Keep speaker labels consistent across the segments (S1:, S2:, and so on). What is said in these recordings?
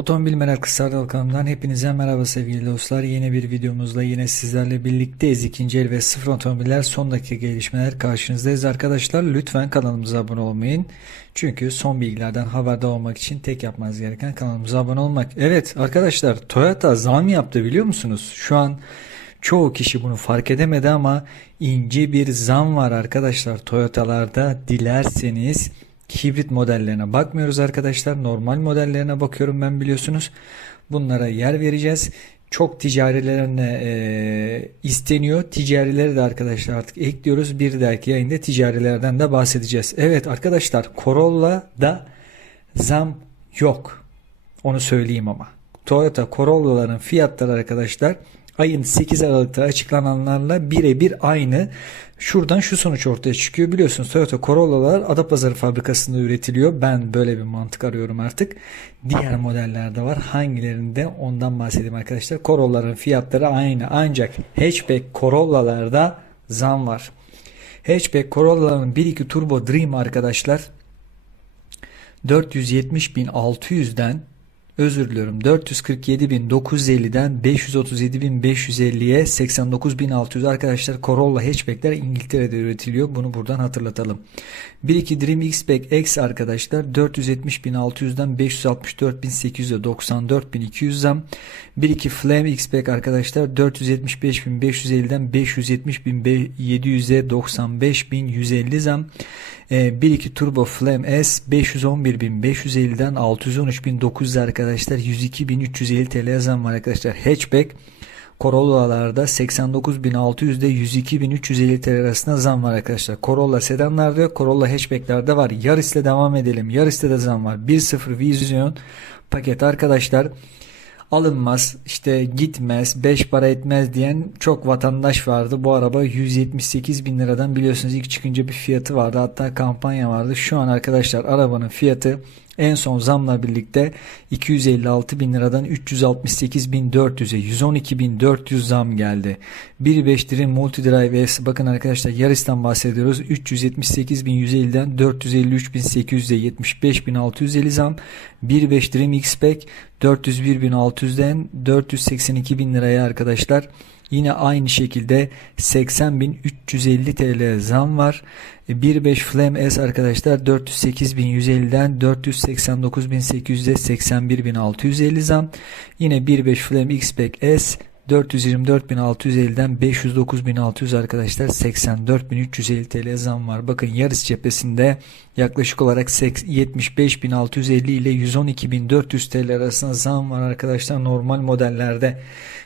S1: Otomobil Meraklısı Sardal kanalından hepinize merhaba sevgili dostlar. Yeni bir videomuzla yine sizlerle birlikteyiz. İkinci el ve sıfır otomobiller son dakika gelişmeler karşınızdayız arkadaşlar. Lütfen kanalımıza abone olmayın. Çünkü son bilgilerden haberdar olmak için tek yapmanız gereken kanalımıza abone olmak. Evet arkadaşlar Toyota zam yaptı biliyor musunuz? Şu an çoğu kişi bunu fark edemedi ama ince bir zam var arkadaşlar Toyota'larda. Dilerseniz hibrit modellerine bakmıyoruz arkadaşlar. Normal modellerine bakıyorum ben biliyorsunuz. Bunlara yer vereceğiz. Çok ticarilerine e, isteniyor. Ticarileri de arkadaşlar artık ekliyoruz. Bir dahaki yayında ticarilerden de bahsedeceğiz. Evet arkadaşlar Corolla'da zam yok. Onu söyleyeyim ama. Toyota Corolla'ların fiyatları arkadaşlar ayın 8 Aralık'ta açıklananlarla birebir aynı. Şuradan şu sonuç ortaya çıkıyor. Biliyorsunuz Toyota Corolla'lar Adapazarı fabrikasında üretiliyor. Ben böyle bir mantık arıyorum artık. Diğer modellerde var. Hangilerinde ondan bahsedeyim arkadaşlar. Corolla'ların fiyatları aynı. Ancak hatchback Corolla'larda zam var. Hatchback Corolla'nın 1.2 Turbo Dream arkadaşlar 470.600'den özür diliyorum 447.950'den 537.550'ye 89.600 arkadaşlar Corolla hatchbackler İngiltere'de üretiliyor. Bunu buradan hatırlatalım. 1.2 Dream X-Pack X arkadaşlar 470.600'den 564.800'e 94.200 zam. 1.2 Flame X-Pack arkadaşlar 475.550'den 570.700'e 95.150 zam. 1.2 Turbo Flame S 511.550'den 613.900 arkadaşlar 102.350 TL zam var arkadaşlar. Hatchback Corolla'larda 89.600'de 102.350 TL arasında zam var arkadaşlar. Corolla sedanlarda, Corolla hatchbacklerde var. Yaris'le devam edelim. Yaris'te de zam var. 1.0 Vision paket arkadaşlar alınmaz işte gitmez 5 para etmez diyen çok vatandaş vardı. Bu araba 178 bin liradan biliyorsunuz ilk çıkınca bir fiyatı vardı hatta kampanya vardı. Şu an arkadaşlar arabanın fiyatı en son zamla birlikte 256 bin liradan 368 bin 400'e 112 bin 400 zam geldi. 1.5 Dream Multidrive S bakın arkadaşlar Yaris'tan bahsediyoruz. 378 bin 150'den 453 bin 800'e 75 bin 650 zam. 1.5 Dream X-Pack 401 bin 600'den 482 bin liraya arkadaşlar. Yine aynı şekilde 80.350 TL zam var. 1.5 Flame S arkadaşlar 408.150'den 489.800'e 81.650 zam. Yine 1.5 Flame X-Pack S 424.650'den 509.600 arkadaşlar 84.350 TL zam var. Bakın yarıs cephesinde yaklaşık olarak 75.650 ile 112.400 TL arasında zam var arkadaşlar. Normal modellerde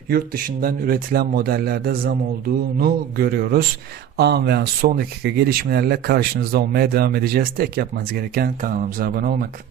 S1: yurt dışından üretilen modellerde zam olduğunu görüyoruz. An ve an son dakika gelişmelerle karşınızda olmaya devam edeceğiz. Tek yapmanız gereken kanalımıza abone olmak.